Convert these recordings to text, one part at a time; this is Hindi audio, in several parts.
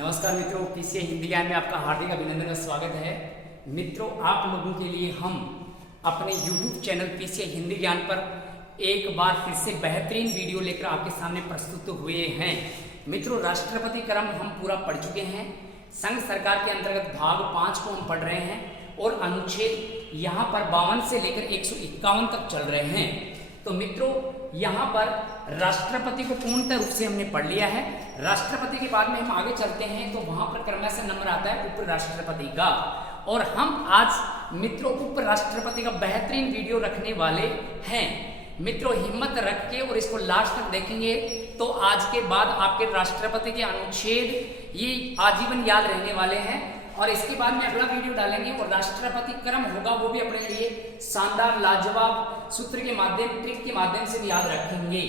नमस्कार मित्रों, पीसीए हिंदी ज्ञान में आपका हार्दिक अभिनंदन और स्वागत है। मित्रों, आप लोगों के लिए हम अपने YouTube चैनल पीसीए हिंदी ज्ञान पर एक बार फिर से बेहतरीन वीडियो लेकर आपके सामने प्रस्तुत हुए हैं। मित्रों, राष्ट्रपति क्रम हम पूरा पढ़ चुके हैं। संघ सरकार के अंतर्गत भाग 5 को हम पढ़ रहे हैं और अनुच्छेद यहाँ पर 52 से लेकर 151 तक चल रहे हैं। तो मित्रों, यहाँ पर राष्ट्रपति को पूर्णतः रूप से हमने पढ़ लिया है। राष्ट्रपति के बाद में हम आगे चलते हैं तो वहां पर क्रमशः नंबर आता है उपराष्ट्रपति का, और हम आज मित्रों उपराष्ट्रपति का बेहतरीन वीडियो रखने वाले हैं। मित्रों, हिम्मत रख के और इसको लास्ट तक देखेंगे तो आज के बाद आपके राष्ट्रपति के अनुच्छेद ये आजीवन याद रहने वाले हैं। और इसके बाद में अगला वीडियो डालेंगे और राष्ट्रपति क्रम होगा, वो भी अपने लिए शानदार लाजवाब सूत्र के माध्यम ट्रिक के माध्यम से भी याद रखेंगे।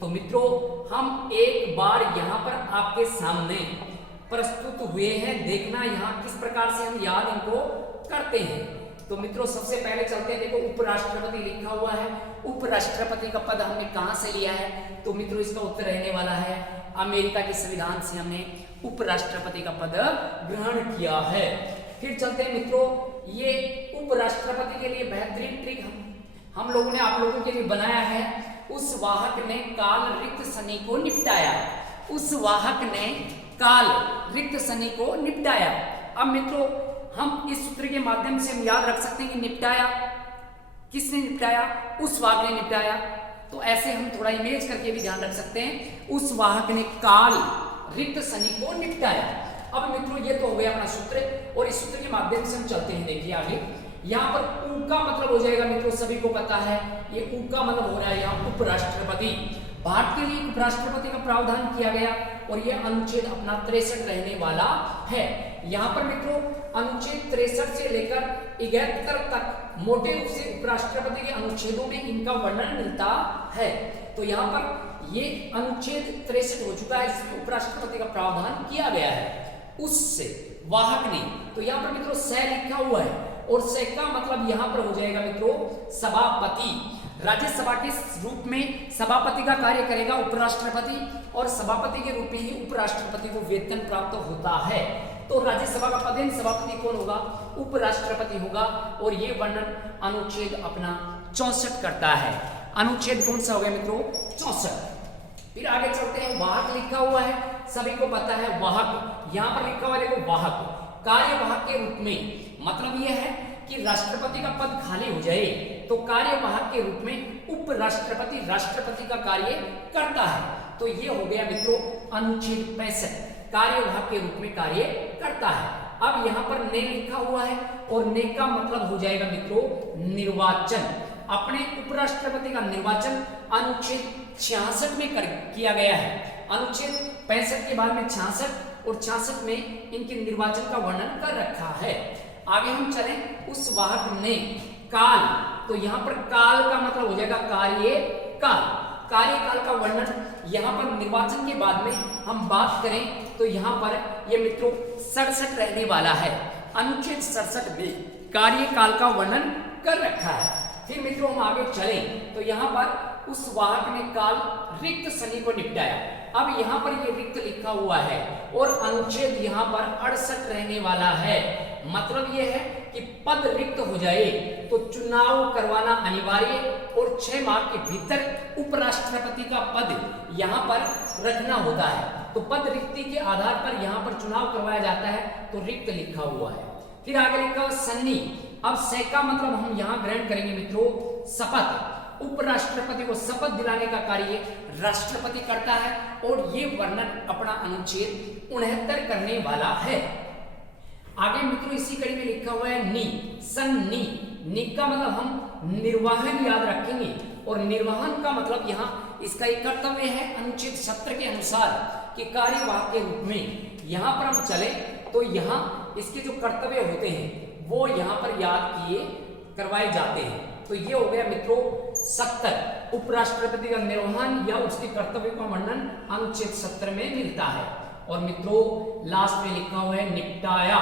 तो मित्रों, हम एक बार यहाँ पर आपके सामने प्रस्तुत हुए हैं। देखना यहाँ किस प्रकार से हम याद इनको करते हैं। तो मित्रों, सबसे पहले चलते हैं। देखो, उपराष्ट्रपति लिखा हुआ है। उपराष्ट्रपति का पद हमने कहाँ से लिया है? तो मित्रों, इसका उत्तर रहने वाला है अमेरिका के संविधान से हमने उपराष्ट्रपति का पद ग्रहण किया है। फिर चलते हैं मित्रों, ये उपराष्ट्रपति के लिए बेहतरीन ट्रिक हम लोगों ने आप लोगों के लिए बनाया है। उस वाहक ने काल रिक्त शनि को निपटाया। उस वाहक ने काल रिक्त शनि को निपटाया। अब मित्रों, हम इस सूत्र के माध्यम से हम याद रख सकते हैं कि निपटाया किसने निपटाया? उस वाहक ने निपटाया। तो ऐसे हम थोड़ा इमेज करके भी ध्यान रख सकते हैं। उस वाहक ने काल रिक्त शनि को निपटाया। अब मित्रों, ये तो हो गया अपना सूत्र, और इस सूत्र के माध्यम से हम चलते हैं। देखिए आगे, यहाँ पर ऊ का मतलब हो जाएगा मित्रों, सभी को पता है ये ऊ का मतलब हो रहा है यहाँ उपराष्ट्रपति। भारत के लिए उपराष्ट्रपति का प्रावधान किया गया और ये अनुच्छेद अपना 63 रहने वाला है। यहाँ पर मित्रों, अनुच्छेद 63 से लेकर 71 तक मोटे रूप से उपराष्ट्रपति के अनुच्छेदों में इनका वर्णन मिलता है। तो यहाँ पर ये अनुच्छेद 63 हो चुका है, जिसमें उपराष्ट्रपति का प्रावधान किया गया है। उससे वाहक ने, तो यहाँ पर मित्रों स लिखा हुआ है, और स का मतलब यहाँ पर हो जाएगा मित्रों सभापति। राज्यसभा के रूप में सभापति का कार्य करेगा उपराष्ट्रपति, और सभापति के रूप में ही उपराष्ट्रपति को वेतन प्राप्त होता है। तो राज्यसभा का पदेन सभापति कौन होगा? उपराष्ट्रपति होगा। और ये वर्णन अनुच्छेद अपना 64 करता है। अनुच्छेद कौन सा हो गया मित्रों? 64। फिर आगे चलते हैं। वाहक लिखा हुआ है, सभी को पता है वाहक। यहाँ पर लिखा हुआ है, देखो वाहक कार्यवाहक के रूप में, मतलब यह है कि राष्ट्रपति का पद खाली हो जाए तो कार्यवाहक के रूप में उपराष्ट्रपति राष्ट्रपति का कार्य करता है। तो ये हो गया मित्रों अनुच्छेद 65, कार्यवाहक के रूप में कार्य करता है। अब यहाँ पर ने लिखा हुआ है, और ने का मतलब हो जाएगा मित्रों निर्वाचन। अपने उपराष्ट्रपति का निर्वाचन अनुच्छेद 66 में किया गया है। अनुच्छेद 65 के बाद में 66 और 66 में इनके निर्वाचन का वर्णन कर रखा है। आगे हम चलें। उस वाहक ने काल, तो यहाँ पर काल का मतलब हो जाएगा कार्यकाल। कार्यकाल का वर्णन यहाँ पर निर्वाचन के बाद में हम बात करें तो यहाँ पर ये मित्रों 67 रहने वाला है। अनुच्छेद 67 में कार्यकाल का वर्णन कर रखा है। फिर मित्रों हम आगे चलें तो यहाँ पर उस वाहक ने काल रिक्त शनि को निपटाया। अब यहाँ पर ये रिक्त लिखा हुआ है और अनुच्छेद यहाँ पर 68 रहने वाला है। मतलब ये है कि पद रिक्त हो जाए तो चुनाव करवाना अनिवार्य, और 6 माह के भीतर उपराष्ट्रपति का पद यहाँ पर रखना होता है। तो पद रिक्ति के आधार पर यहाँ पर चुनाव करवाया जाता है, तो रिक्त लिखा हुआ है। फिर आगे लिखा हुआ सन्नी। अब से का मतलब हम यहाँ ग्रहण करेंगे मित्रों शपथ। उपराष्ट्रपति को शपथ दिलाने का कार्य राष्ट्रपति करता है, और ये वर्णन अपना अनुच्छेद 69 करने वाला है। आगे मित्रों इसी कड़ी में लिखा हुआ है नी, सन्नी। नी का मतलब हम निर्वाहन याद रखेंगे, और निर्वाहन का मतलब यहाँ इसका एक कर्तव्य है अनुच्छेद 70 के अनुसार कि कार्यवाहक के रूप में। यहाँ पर हम चले तो यहाँ इसके जो कर्तव्य होते हैं वो यहाँ पर याद किए करवाए जाते हैं। तो ये हो गया मित्रों 70 उपराष्ट्रपति का निर्वहन या उसके कर्तव्य का वर्णन अनुच्छेद 70 में मिलता है। और मित्रों लास्ट में लिखा हुआ है निपटाया,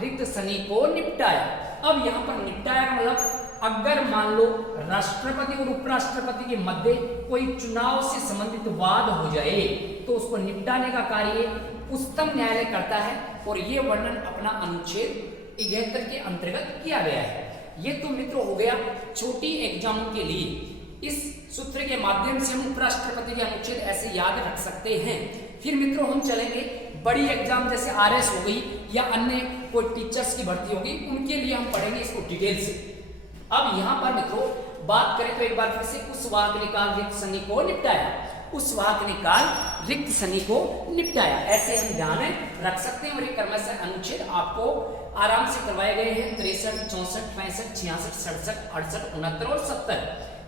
रिक्त शनि को निपटाया। अब यहाँ पर निपटाया मतलब अगर मान लो राष्ट्रपति और उपराष्ट्रपति के मध्य कोई चुनाव से संबंधित वाद हो जाए तो उसको निपटाने का कार्य उच्चतम न्यायालय करता है और ये वर्णन अपना अनुच्छेद 71 के अंतर्गत किया गया है। ये तो मित्रों हो गया छोटी एग्जामों के लिए। इस सूत्र के माध्यम से हम उपराष्ट्रपति के अनुच्छेद ऐसे याद रख सकते हैं। फिर मित्रों हम चलेंगे बड़ी एग्जाम जैसे आरएस हो गई या अन्य कोई टीचर्स की भर्ती होगी, उनके लिए हम पढ़ेंगे इसको डिटेल से। अब यहाँ पर मित्रों बात करें तो एक बार फिर से उस वाक्य निकाल रिक्त शनि को निपटाया, उस वाक्य निकाल रिक्त शनि को निपटाया, ऐसे हम ध्यान रख सकते हैं। और ये क्रमशः अनुच्छेद आपको आराम से करवाए गए हैं 63, 64, 65, 66, 67, 68, 69 और 70,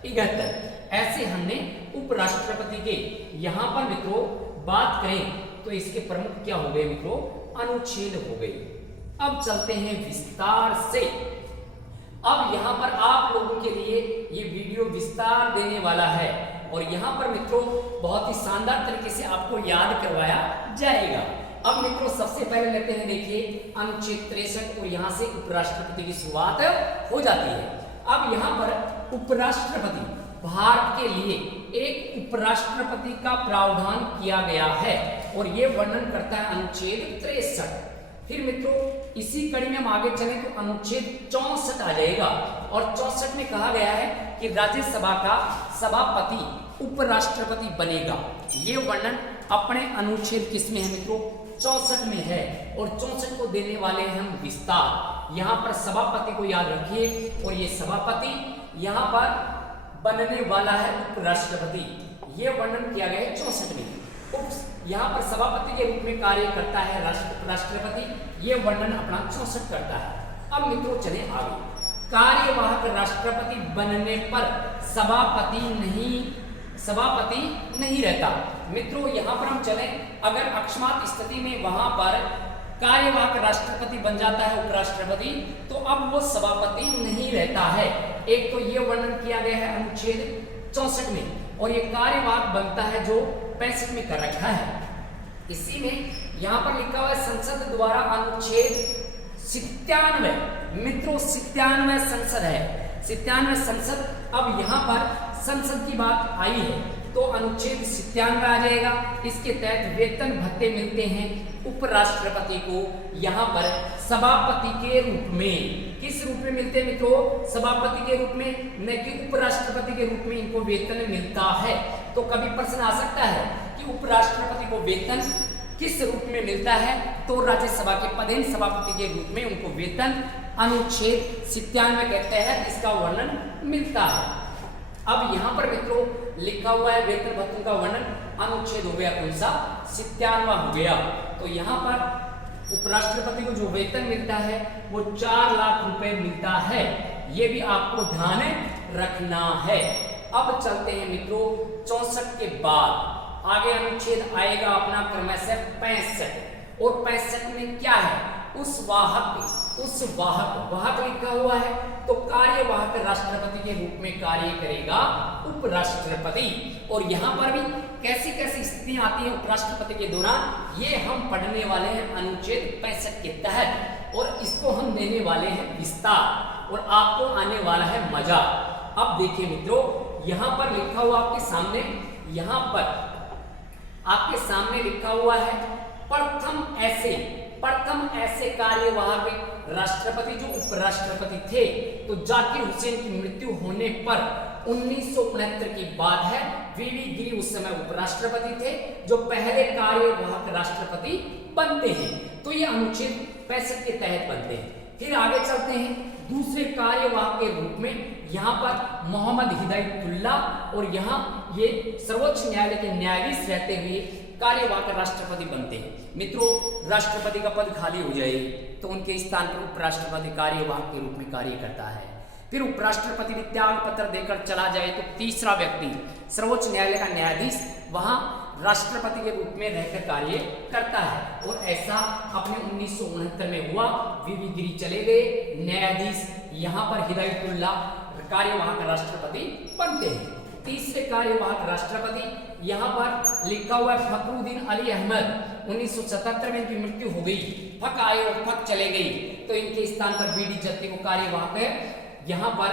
71। ऐसे हमने उपराष्ट्रपति के यहाँ पर मित्रों बात करें तो इसके प्रमुख क्या हो गए मित्रों, अनुच्छेद हो गए। अब चलते हैं विस्तार से। अब यहाँ पर आप लोगों के लिए ये वीडियो विस्तार देने वाला है और यहाँ पर मित्रों बहुत ही शानदार तरीके से आपको याद करवाया जाएगा। अब मित्रों सबसे पहले लेते हैं, देखिए अनुच्छेद 63 और यहाँ से उपराष्ट्रपति की शुरुआत हो जाती है। अब यहाँ पर उपराष्ट्रपति भारत के लिए एक उपराष्ट्रपति का प्रावधान किया गया है और ये वर्णन करता है अनुच्छेद 63। फिर मित्रों इसी कड़ी में हम आगे चलें तो अनुच्छेद 64 आ जाएगा और 64 में कहा गया है कि राज्यसभा का सभापति उपराष्ट्रपति बनेगा। ये वर्णन अपने अनुच्छेद किसमें है मित्रों, 64 में है और 64 को देने वाले हैं हम विस्तार। यहाँ पर सभापति को याद रखिए और ये सभापति यहाँ पर बनने वाला है उपराष्ट्रपति। ये वर्णन किया गया है 64 में। यहाँ पर सभापति के रूप में कार्य करता है राष्ट्रपति, ये वर्णन अपना 64 करता है। अब मित्रों चले आगे। कार्यवाहक राष्ट्रपति बनने पर सभापति नहीं रहता। मित्रों यहाँ पर हम चलें, अगर अकस्मात स्थिति में वहां पर कार्यवाहक राष्ट्रपति बन जाता है उपराष्ट्रपति, तो अब वो सभापति नहीं रहता है। एक तो ये वर्णन किया गया है अनुच्छेद 64 में और ये कार्यवाहक बनता है जो 65 में कर रखा है। इसी में यहाँ पर लिखा हुआ है संसद द्वारा अनुच्छेद 97। मित्रों 97 संसद है, 97 संसद। अब यहाँ पर संसद की बात आई है तो अनुच्छेद 97 आ जाएगा। इसके तहत वेतन भत्ते मिलते हैं उपराष्ट्रपति को यहाँ पर सभापति के रूप में। किस रूप में मिलते हैं मित्रों, सभापति के रूप में, न कि उपराष्ट्रपति के रूप में इनको वेतन मिलता है। तो कभी प्रश्न आ सकता है कि उपराष्ट्रपति को वेतन किस रूप में मिलता है, तो राज्यसभा के पदेन सभापति के रूप में उनको वेतन अनुच्छेद 97 कहते हैं, इसका वर्णन मिलता है। अब यहाँ पर मित्रों लिखा हुआ है वेतन भत्तों का वर्णन, अनुच्छेद हो गया कौन सा, 97 हो गया। तो यहाँ पर उपराष्ट्रपति को जो वेतन मिलता है वो 4 लाख रुपए मिलता है, ये भी आपको ध्यान रखना है। अब चलते हैं मित्रों 64 के बाद आगे अनुच्छेद आएगा अपना क्रमशः 65 और 65 में क्या है, उस वाहक लिखा हुआ है तो कार्यवाहक राष्ट्रपति के रूप में कार्य करेगा उपराष्ट्रपति। और यहाँ पर भी कैसी कैसी स्थितियां आती हैं उपराष्ट्रपति के दौरान, ये हम पढ़ने वाले हैं अनुच्छेद 65 के तहत और इसको हम देने वाले हैं विस्तार और आपको आने वाला है मजा। अब देखिए मित्रों यहाँ पर लिखा हुआ आपके सामने, यहाँ पर आपके सामने लिखा हुआ है प्रथम ऐसे कार्यवाहक राष्ट्रपति जो उपराष्ट्रपति थे, तो जाकिर हुसैन की मृत्यु होने पर 1969 की बात है, वीवी गिरी उस समय उपराष्ट्रपति थे जो पहले कार्यवाहक राष्ट्रपति बनते हैं। तो ये अनुच्छेद 65 के तहत बनते हैं। फिर आगे चलते हैं दूसरे कार्यवाहक के रूप में यहाँ पर मोहम्मद हिदायतुल्ला और यहाँ ये सर्वोच्च न्यायालय के न्यायाधीश रहते हुए कार्यवाहक राष्ट्रपति बनते हैं। मित्रों राष्ट्रपति का पद खाली हो जाए तो उनके स्थान पर उपराष्ट्रपति कार्यवाहक के रूप में कार्य करता है। फिर उपराष्ट्रपति ने त्याग पत्र देकर चला जाए तो तीसरा व्यक्ति सर्वोच्च न्यायालय का न्यायाधीश वहां राष्ट्रपति के रूप में रहकर कार्य करता है और ऐसा अपने 1969 में हुआ। वीवी गिरी चले गए, न्यायाधीश यहाँ पर हिदायतुल्ला कार्यवाहक राष्ट्रपति बनते हैं। तीसरे कार्यवाहक राष्ट्रपति यहाँ पर लिखा हुआ है फखरुद्दीन अली अहमद, 1977 में इनकी मृत्यु हो गई, फक आए और फक चले गई, तो इनके स्थान पर बीडी जत्ती को कार्यवाहक यहाँ पर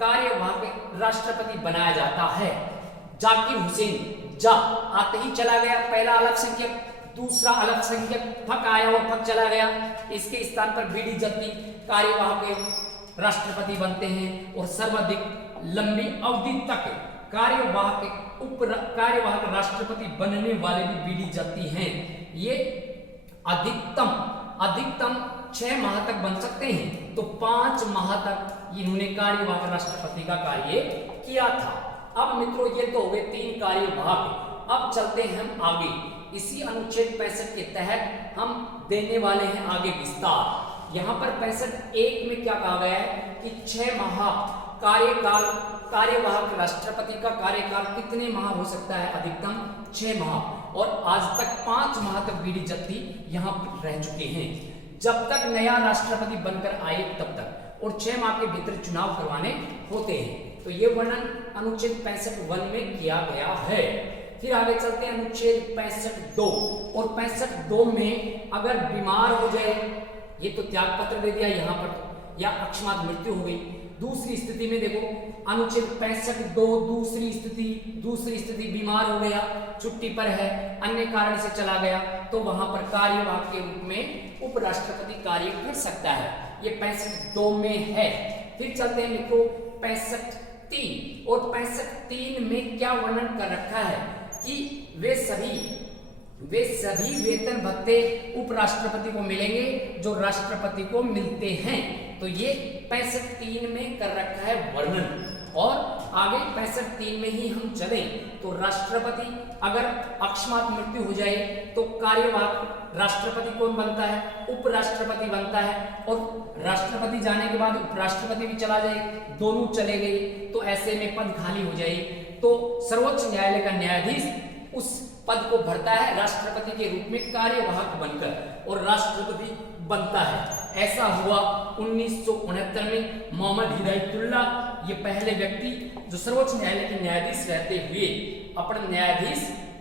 कार्यवाहक राष्ट्रपति बनाया जाता है। जाकिर हुसैन जा आते ही चला गया, पहला अल्पसंख्यक, दूसरा अल्पसंख्यक फक आया और फक चला गया, इसके स्थान पर बीडी जत्ती कार्यवाहक राष्ट्रपति बनते हैं और सर्वाधिक लंबी अवधि तक कार्यवाहक राष्ट्रपति बनने वाले भी बीडी जत्ती हैं। ये अधिकतम 6 माह तक बन सकते हैं, तो 5 माह तक इन्होंने कार्यवाहक राष्ट्रपति का कार्य किया था। अब मित्रों ये तो हो गए 3 कार्यवाहक। अब चलते हैं हम आगे, इसी अनुच्छेद 65 के तहत हम देने वाले हैं आगे विस्तार। यहाँ पर 65(1) में क्या कहा गया है कि 6 माह कार्यकाल, कार्यवाहक राष्ट्रपति का कार्यकाल कितने माह हो सकता है? अधिकतम 6 माह, और आज तक 5 माह तक बीडी जत्ती यहाँ रह चुके हैं जब तक नया राष्ट्रपति बनकर आए तब तक, और 6 माह के भीतर चुनाव करवाने होते हैं। तो ये वर्णन अनुच्छेद 65(1) में किया गया है। फिर आगे चलते हैं अनुच्छेद 65(2), और 65(2) में अगर बीमार हो जाए, ये तो त्याग पत्र दे दिया यहाँ पर, या अकस्मात मृत्यु हो गई। दूसरी स्थिति में देखो अनुच्छेद 65(2) दूसरी स्थिति बीमार हो गया, छुट्टी पर है, अन्य कारण से चला गया, तो वहां पर कार्यवाहक के रूप में उपराष्ट्रपति कार्य कर सकता है। ये 65(2) में है। फिर चलते हैं मित्रों 65(3), और 65(3) में क्या वर्णन कर रखा है कि वे सभी वेतन भत्ते उपराष्ट्रपति को मिलेंगे जो राष्ट्रपति को मिलते हैं। तो ये 65(3) में कर रखा है वर्णन। और आगे 65(3) में ही हम चलें तो राष्ट्रपति अगर अकस्मात मृत्यु हो जाए तो कार्यवाहक राष्ट्रपति कौन बनता है? उपराष्ट्रपति बनता है, और राष्ट्रपति जाने के बाद उपराष्ट्रपति भी चला जाए, दोनों चले गए, तो ऐसे में पद खाली हो जाए, तो सर्वोच्च न्यायालय का न्यायाधीश उस पद को भरता है राष्ट्रपति के रूप में कार्यवाहक बनकर, और राष्ट्रपति बनता है। ऐसा हुआ 1969 में। मोहम्मद हिदायतुल्लाह ये पहले व्यक्ति जो सर्वोच्च न्यायालय के न्यायाधीश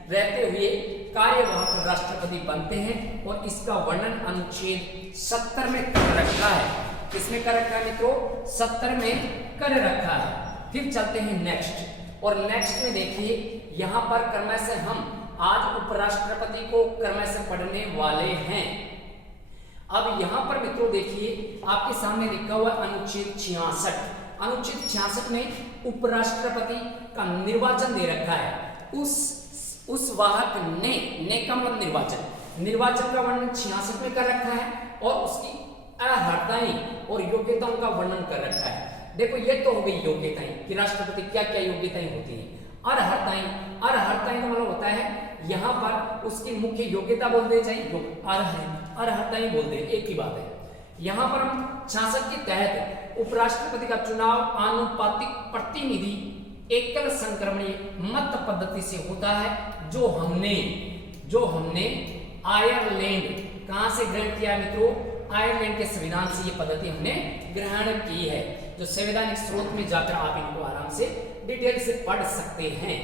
रहते हुए कार्यवाहक राष्ट्रपति बनते हैं, और इसका वर्णन अनुच्छेद 70 में कर रखा है। किसमें कर रखा है मित्रों? 70 में कर रखा है। फिर चलते हैं नेक्स्ट, और नेक्स्ट में देखिए यहाँ पर क्रमशः हम आज उपराष्ट्रपति को क्रमशः पढ़ने वाले हैं। अब यहाँ पर मित्रों देखिए आपके सामने लिखा हुआ अनुच्छेद 66। अनुच्छेद 66 में उपराष्ट्रपति का निर्वाचन दे रखा है। उस वाहक ने का मतलब निर्वाचन का वर्णन 66 में कर रखा है, और उसकी अर्हताएं और योग्यताओं का वर्णन कर रखा है। देखो ये तो हो गई योग्यताएं कि राष्ट्रपति क्या क्या योग्यताएं होती हैं। अर्हताएं का मतलब होता है यहाँ पर उसकी मुख्य योग्यता बोल दे, चाहे अर्हताएं बोल दे, एक ही बात है। यहाँ पर हम 66 के तहत उपराष्ट्रपति का चुनाव आनुपातिक प्रतिनिधि एकल संक्रमणीय मत पद्धति से होता है, जो हमने आयरलैंड कहां से ग्रहण किया है मित्रों? आयरलैंड के संविधान से ये पद्धति हमने ग्रहण की है। जो संवैधानिक स्रोत में जाकर आप इनको आराम से डिटेल से पढ़ सकते हैं।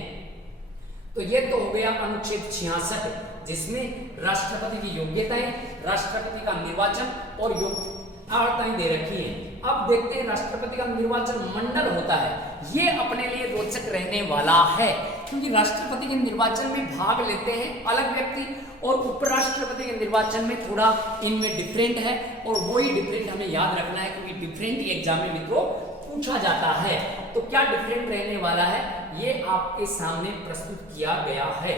तो ये तो हो गया अनुच्छेद 66, जिसमें राष्ट्रपति की योग्यताएं, राष्ट्रपति का निर्वाचन और अर्हताएं दे रखी हैं। अब देखते हैं राष्ट्रपति का निर्वाचन मंडल होता है, ये अपने लिए रोचक रहने वाला है, क्योंकि राष्ट्रपति के निर्वाचन में भाग लेते हैं अलग व्यक्ति, और उपराष्ट्रपति के निर्वाचन में थोड़ा इनमें डिफरेंट है, और वही डिफरेंट हमें याद रखना है, क्योंकि डिफरेंट एग्जाम में मित्रों पूछा जाता है। तो क्या डिफरेंट रहने वाला है ये आपके सामने प्रस्तुत किया गया है।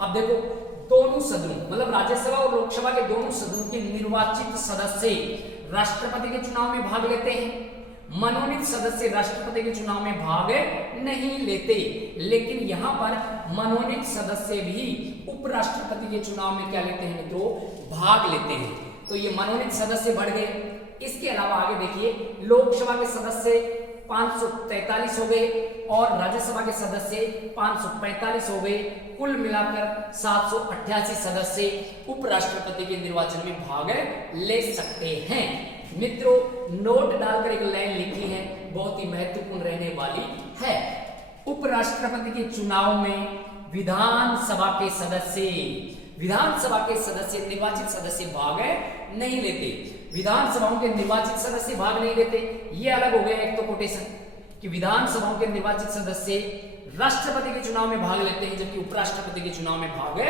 अब देखो दोनों सदनों मतलब राज्यसभा और लोकसभा के दोनों सदनों के निर्वाचित सदस्य राष्ट्रपति के चुनाव में भाग लेते हैं। मनोनीत सदस्य राष्ट्रपति के चुनाव में भाग नहीं लेते, लेकिन यहाँ पर मनोनीत सदस्य भी उपराष्ट्रपति के चुनाव में क्या लेते हैं मित्रों? भाग लेते हैं। तो ये मनोनीत सदस्य बढ़ गए। इसके अलावा आगे देखिए लोकसभा के सदस्य 543 हो गए और राज्यसभा के सदस्य 545 हो गए। कुल मिलाकर 788 सदस्य उपराष्ट्रपति के निर्वाचन में भाग ले सकते हैं। मित्रों नोट डालकर एक लाइन लिखी है, बहुत ही महत्वपूर्ण रहने वाली है। उपराष्ट्रपति के चुनाव में विधानसभा के सदस्य निर्वाचित सदस्य भाग नहीं लेते। विधानसभाओं के निर्वाचित सदस्य भाग नहीं लेते, ये अलग हो गया एक तो कोटेशन कि विधानसभाओं के निर्वाचित सदस्य राष्ट्रपति के चुनाव में भाग लेते हैं, जबकि उपराष्ट्रपति के चुनाव में भाग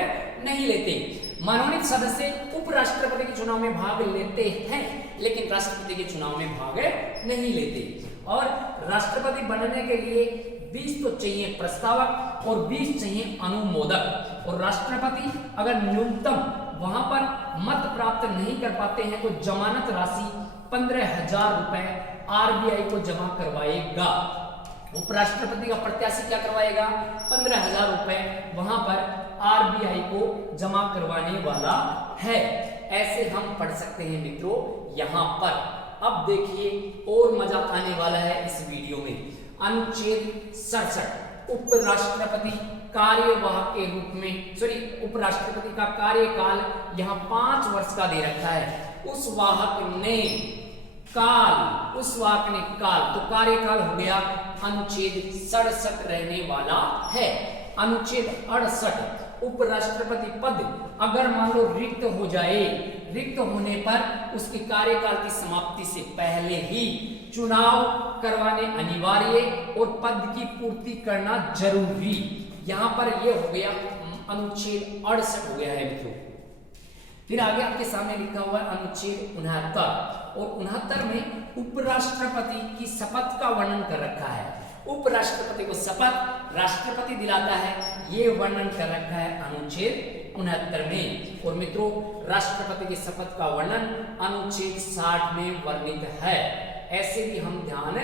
नहीं लेते। मनोनीत सदस्य उपराष्ट्रपति के चुनाव में भाग लेते हैं, लेकिन राष्ट्रपति के चुनाव में भाग नहीं लेते। और राष्ट्रपति बनने के लिए 20 तो चाहिए प्रस्तावक और 20 चाहिए अनुमोदक। और राष्ट्रपति अगर न्यूनतम वहां पर मत प्राप्त नहीं कर पाते हैं तो जमानत राशि 15,000 रुपए आरबीआई को जमा करवाएगा। उपराष्ट्रपति का प्रत्याशी क्या करवाएगा? 15,000 रुपए वहां पर आरबीआई को जमा करवाने वाला है। ऐसे हम पढ़ सकते हैं मित्रों यहां पर। अब देखिए और मजा आने वाला है इस वीडियो में। अनुच्छेद 67 उपराष्ट्रपति कार्यवाहक के रूप में उपराष्ट्रपति का कार्यकाल यहाँ 5 वर्ष का दे रखा है। उस वाहक ने काल तो कार्यकाल हो गया अनुच्छेद 67 रहने वाला है। अनुच्छेद 68 उपराष्ट्रपति पद अगर मान लो रिक्त हो जाए, रिक्त होने पर उसके कार्यकाल की समाप्ति से पहले ही चुनाव करवाने अनिवार्य और पद की पूर्ति करना जरूरी। यहां पर यह हो गया अनुच्छेद 68 हो गया है मित्रों। फिर आगे आपके सामने लिखा हुआ है अनुच्छेद 69 और 69 में उपराष्ट्रपति की शपथ का वर्णन कर रखा है। उपराष्ट्रपति को शपथ राष्ट्रपति दिलाता है, ये वर्णन कर रखा है अनुच्छेद 69 में। और मित्रों राष्ट्रपति की शपथ का वर्णन अनुच्छेद 60 में वर्णित है। ऐसे भी हम ध्यान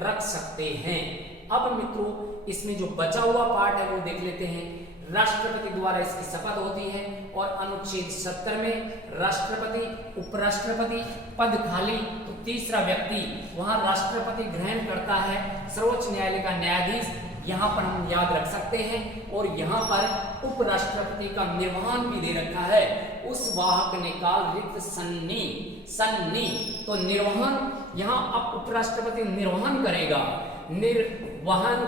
रख सकते हैं। अब मित्रों इसमें जो बचा हुआ पार्ट है वो देख लेते हैं। राष्ट्रपति द्वारा इसकी शपथ होती है और अनुच्छेद 70 में राष्ट्रपति उपराष्ट्रपति पद खाली तो तीसरा व्यक्ति वहां राष्ट्रपति ग्रहण करता है। सर्वोच्च न्यायालय का न्यायाधीश यहाँ पर हम याद रख सकते हैं। और यहाँ पर उपराष्ट्रपति का निर्वहन भी दे रखा है। उस वाहक ने काल रिक्त सन्नी तो निर्वहन यहाँ अब उपराष्ट्रपति निर्वहन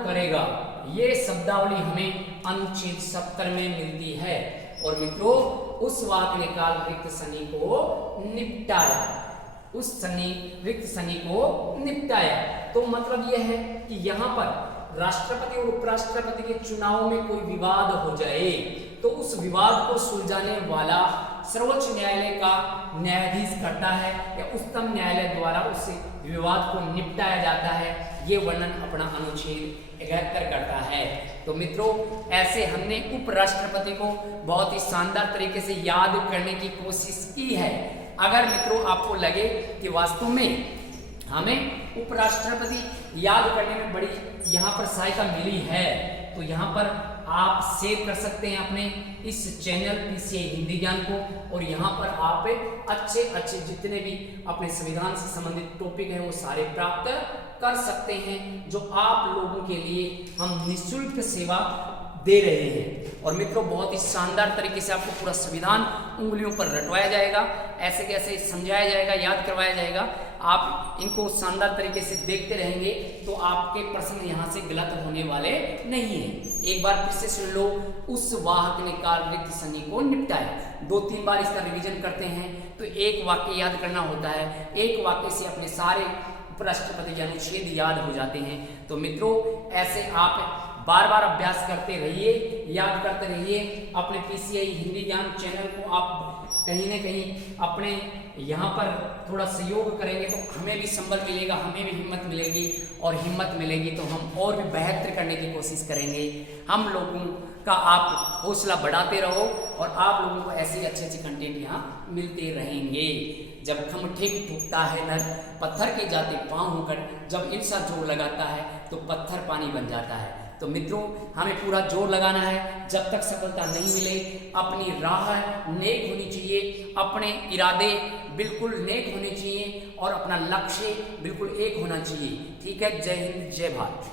करेगा, ये शब्दावली हमें अनुच्छेद 70 में मिलती है। और मित्रों उस वाक ने काल रिक्त सनी को निपटाया। तो मतलब यह है कि यहाँ पर राष्ट्रपति और उपराष्ट्रपति के चुनाव में कोई विवाद हो जाए तो उस विवाद को सुलझाने वाला सर्वोच्च न्यायालय का न्यायाधीश करता है या उच्चतम न्यायालय द्वारा उस विवाद को निपटाया जाता है। ये वर्णन अपना अनुच्छेद 71 करता है। तो मित्रों ऐसे हमने उपराष्ट्रपति को बहुत ही शानदार तरीके से याद करने की कोशिश की है। अगर मित्रों आपको लगे कि वास्तव में हमें उपराष्ट्रपति याद करने में बड़ी यहाँ पर सहायता मिली है तो यहाँ पर आप शेयर कर सकते हैं अपने इस चैनल पीसीआई हिंदी ज्ञान को। और यहाँ पर आप अच्छे जितने भी अपने संविधान से संबंधित टॉपिक हैं वो सारे प्राप्त कर सकते हैं, जो आप लोगों के लिए हम निःशुल्क सेवा दे रहे हैं। और मित्रों बहुत ही शानदार तरीके से आपको पूरा संविधान उंगलियों पर रटवाया जाएगा, ऐसे कैसे समझाया जाएगा, याद करवाया जाएगा। आप इनको शानदार तरीके से देखते रहेंगे तो आपके प्रश्न यहाँ से गलत होने वाले नहीं है। एक बार फिर से सुन लो, उस वाहक ने काल रिक्त सनी को निपटाया। 2-3 बार इसका रिवीजन करते हैं तो एक वाक्य याद करना होता है। एक वाक्य से अपने सारे उपराष्ट्रपति के अनुच्छेद याद हो जाते हैं। तो मित्रों ऐसे आप बार बार अभ्यास करते रहिए, याद करते रहिए। अपने पीसीआई हिंदी ज्ञान चैनल को आप कहीं ना कहीं अपने यहाँ पर थोड़ा सहयोग करेंगे तो हमें भी संबल मिलेगा, हमें भी हिम्मत मिलेगी। और हिम्मत मिलेगी तो हम और भी बेहतर करने की कोशिश करेंगे। हम लोगों का आप हौसला बढ़ाते रहो और आप लोगों को ऐसे ही अच्छे कंटेंट यहाँ मिलते रहेंगे। जब खम ठीक टूटता है नर पत्थर के जाते पाँव होकर, जब इंसान जोर लगाता है तो पत्थर पानी बन जाता है। तो मित्रों हमें पूरा जोर लगाना है। जब तक सफलता नहीं मिले अपनी राह नेक होनी चाहिए, अपने इरादे बिल्कुल नेक होने चाहिए और अपना लक्ष्य बिल्कुल एक होना चाहिए। ठीक है, जय हिंद, जय भारत।